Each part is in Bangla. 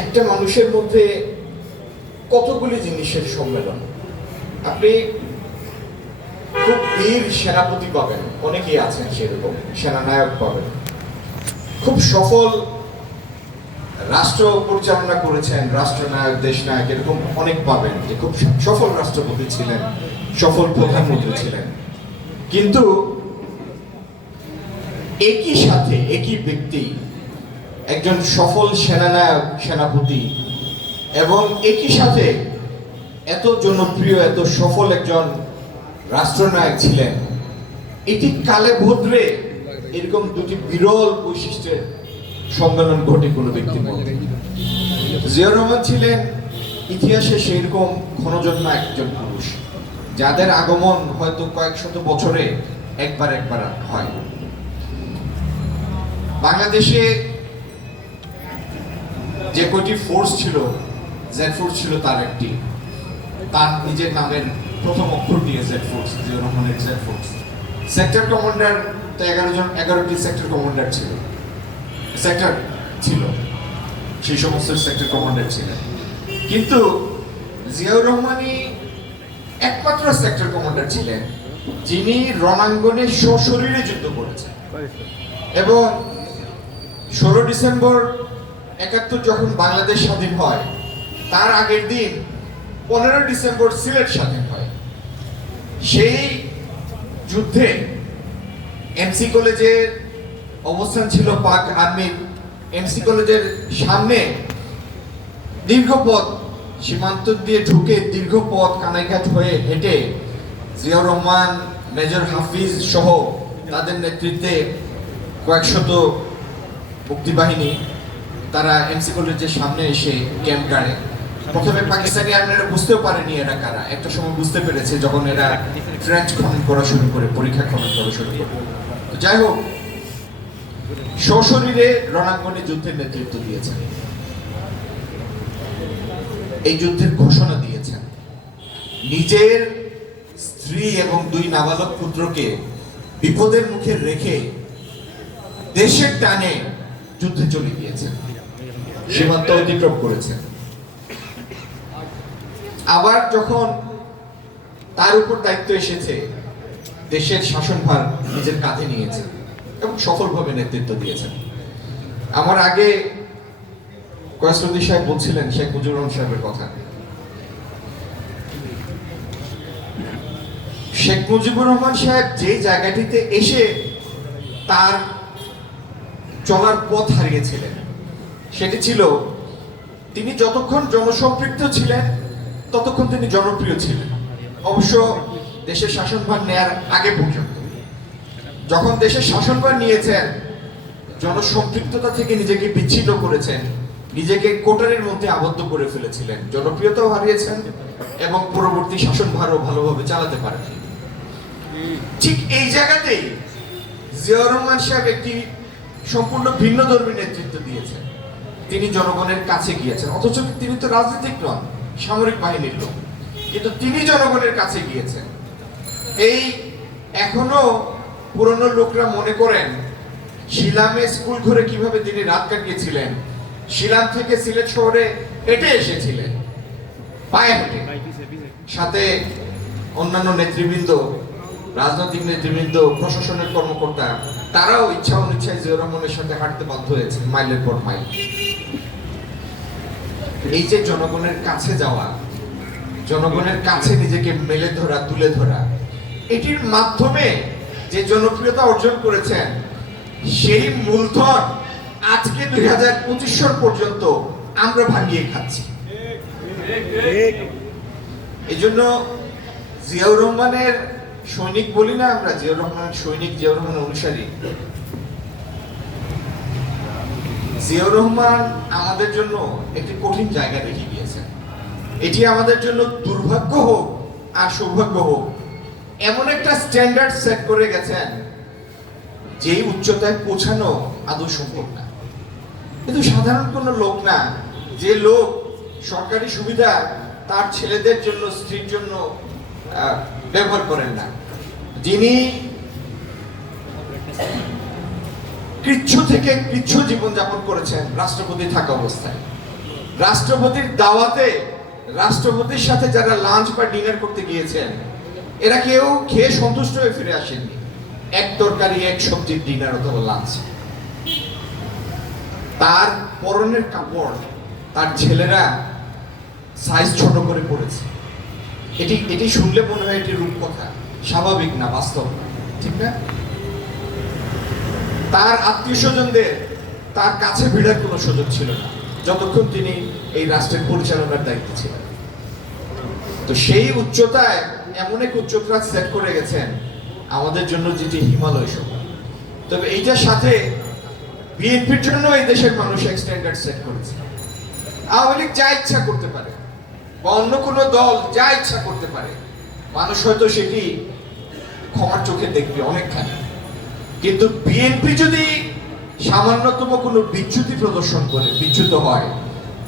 একটা মানুষের মধ্যে কতগুলি জিনিসের সম্মেলন। আপনি খুব বীর সেনাপতি পাবেন, অনেকেই আছেন সেরকম, সেনানায়ক পাবেন, খুব সফল রাষ্ট্র পরিচালনা করেছেন, রাষ্ট্রনায়ক, দেশনায়ক, এরকম অনেক পাবেন যে খুব সফল রাষ্ট্রপতি ছিলেন, সফল প্রধানমন্ত্রী ছিলেন। কিন্তু একই সাথে একই ব্যক্তি একজন সফল সেনানায়ক, সেনাপতি এবং একই সাথে এত জনপ্রিয়, এত সফল একজন রাষ্ট্রনায়ক ছিলেন। এটি কালে ভদ্রে এরকম দুটি বিরল বৈশিষ্ট্যের সম্মেলন ঘটে কোনো ব্যক্তির মধ্যে। জিয়াউর রহমান ছিলেন ইতিহাসে সেরকম ক্ষণজন্মা একজন পুরুষ, যাদের আগমন হয়তো কয়েক শত বছরে একবার হয়। বাংলাদেশে যে কয়টি ফোর্স ছিল, জেড ফোর্স ছিল তার একটি, তার নিজের নামের প্রথম অক্ষর নিয়ে জেড ফোর্স, জিয়াউর রহমানের জেড ফোর্স। সেক্টর কমান্ডার তো 11টি সেক্টর কমান্ডার ছিল, সেক্টর ছিল, সেই সমস্ত সেক্টর কমান্ডার ছিলেন। কিন্তু জিয়াউর রহমানই একমাত্র সেক্টর কমান্ডার ছিলেন যিনি রণাঙ্গনে সশরীরে যুদ্ধ করেছেন। এবং 16 ডিসেম্বর 71 যখন বাংলাদেশ স্বাধীন হয়, তার আগের দিন 15 ডিসেম্বর সিলেট স্বাধীন হয়। সেই যুদ্ধে এমসি কলেজের অবস্থান ছিল পাক আর্মির। এমসি কলেজের সামনে দীর্ঘ পথ, সীমান্ত দিয়ে ঢুকে দীর্ঘ পথ কানাইঘাট হয়ে হেঁটে জিয়াউর রহমান, মেজর হাফিজ সহ তাদের নেতৃত্বে কয়েকশত মুক্তিবাহিনী তারা এমসি কলেজের সামনে এসে ক্যাম্প গাড়ে। প্রথমে পাকিস্তানি আর্মিরা বুঝতেও পারেনি এরা কারা, একটা সময় বুঝতে পেরেছে যখন এরা ট্রেঞ্চ খনন করা শুরু করে, পরীক্ষা খনন করা শুরু করে। যাই হোক, সশরীরে রণাঙ্গনে যুদ্ধের নেতৃত্ব দিয়েছেন, এই যুদ্ধের ঘোষণা দিয়েছেন, নিজের স্ত্রী এবং 2 নাবালক পুত্রকে বিপদের মুখে রেখে দেশের টানে যুদ্ধে চলে গিয়েছেন, সীমান্ত অতিক্রম করেছেন। আবার যখন তার উপর দায়িত্ব এসেছে, দেশের শাসনভার নিজের কাঁধে নিয়েছেন এবং সফলভাবে নেতৃত্ব দিয়েছেন। আমার আগে কয়েসরুদ্দি সাহেব বলছিলেন শেখ মুজিবুর রহমান সাহেবের কথা। শেখ মুজিবুর রহমান সাহেব যে জায়গাটিতে এসে তার চলার পথ হারিয়েছিলেন, সেটি ছিল তিনি যতক্ষণ জনসম্পৃক্ত ছিলেন ততক্ষণ তিনি জনপ্রিয় ছিলেন, অবশ্য দেশের শাসনভার নেয়ার আগে পর্যন্ত। যখন দেশের শাসনভার নিয়েছেন, জনসম্পৃক্ততা থেকে নিজেকে বিচ্ছিন্ন করেছেন, নিজেকে কোটারির মধ্যে আবদ্ধ করে ফেলেছিলেন, জনপ্রিয়তাও হারিয়েছেন এবং পরবর্তী শাসনভারও ভালোভাবে চালাতে পারেননি। ঠিক এই জায়গাতেই জিয়াউর রহমান সাহেব একটি সম্পূর্ণ ভিন্ন ধর্মী নেতৃত্ব দিয়েছেন। তিনি জনগণের কাছে গিয়েছেন, অথচ তিনি তো রাজনীতিক নন, সামরিক বাহিনীর লোক, কিন্তু তিনি জনগণের কাছে গিয়েছেন। এই এখনো পুরনো লোকরা মনে করেন শিলামে স্কুল ঘুরে কিভাবে তিনি রাত কাটিয়েছিলেন, শিলাম থেকে সিলেট শহরে হেঁটে এসেছিলেন, পায়ে হেঁটে, সাথে অন্যান্য নেতৃবৃন্দ, রাজনৈতিক নেতৃবৃন্দ, প্রশাসনের কর্মকর্তা, তারাও ইচ্ছা অনিচ্ছায় জিয়াউর রহমানের সাথে হাঁটতে বাধ্য হয়েছে মাইলের পর মাইল। এই যে জনগণের কাছে যাওয়া, জনগণের কাছে নিজেকে মেলে ধরা, তুলে ধরা, এটির মাধ্যমে যে জনপ্রিয়তা অর্জন করেছেন, সেই মূলধন আজকে 2025 সাল পর্যন্ত আমরা ভাঙিয়ে খাচ্ছি। এই জন্য জিয়াউর রহমানের সৈনিক বলি না আমরা, জিয়াউর রহমানের সৈনিক, জিয়াউর রহমানের অনুসারী। জিয়াউর রহমান আমাদের জন্য একটি কঠিন জায়গা রেখে গিয়েছেন। এটি আমাদের জন্য দুর্ভাগ্য হোক আর সৌভাগ্য হোক, এমন একটা স্ট্যান্ডার্ড সেট করে গেছেন যেই উচ্চতায় পৌঁছানো আদৌ সম্ভব না। কিন্তু সাধারণ কোনো লোক না, যে লোক সরকারি সুবিধা তার ছেলেদের জন্য, স্ত্রীর জন্য ব্যবহার করেন না, যিনি কৃচ্ছ থেকে কৃচ্ছ জীবনযাপন করেছেন রাষ্ট্রপতি থাকা অবস্থায়, রাষ্ট্রপতির দাওয়াতে রাষ্ট্রপতির সাথে যারা লাঞ্চ বা ডিনার করতে গিয়েছেন, এরা কেউ খেয়ে সন্তুষ্ট হয়ে ফিরে আসেননি। এক তরকারি এক সবজির ডিনার অথবা লাঞ্চ। তার পরনের কাপড় তার ছেলেরা সাইজ ছোট করে পড়েছে। এটি শুনলে মনে হয় এটি রূপকথা, স্বাভাবিক না, বাস্তব না, ঠিক না? তার আত্মীয় স্বজনদের তার কাছে ভিড়ার কোনো সুযোগ ছিল না যতক্ষণ তিনি এই রাষ্ট্রের পরিচালনার দায়িত্বে ছিলেন। তো সেই উচ্চতায় এমন এক উচ্চতা সেট করে গেছেন আমাদের জন্য, যেটি হিমালয় সমান। তবে এইটার সাথে বিএনপির জন্য এই দেশের মানুষ এক স্ট্যান্ডার্ড সেট করেছে। আওয়ামী লীগ যা ইচ্ছা করতে পারে বা অন্য কোনো দল যা ইচ্ছা করতে পারে, মানুষ হয়তো সেটি ক্ষমার চোখে দেখবে অনেকখানি। কিন্তু বিএনপি যদি সামান্যতম কোনো বিচ্যুতি প্রদর্শন করে, বিচ্যুত হয়,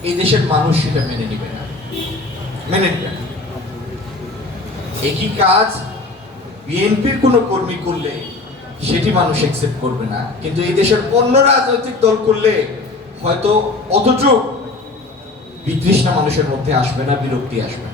এই দেশের মানুষ সেটা মেনে নিবে না, মেনে নিবে না। একই কাজ বিএনপির কোনো কর্মী করলে সেটি মানুষ অ্যাকসেপ্ট করবে না, কিন্তু এই দেশের অন্য রাজনৈতিক দল করলে হয়তো অতটুকু বিতৃষ্ণা মানুষের মধ্যে আসবে না, বিরক্তি আসবে না।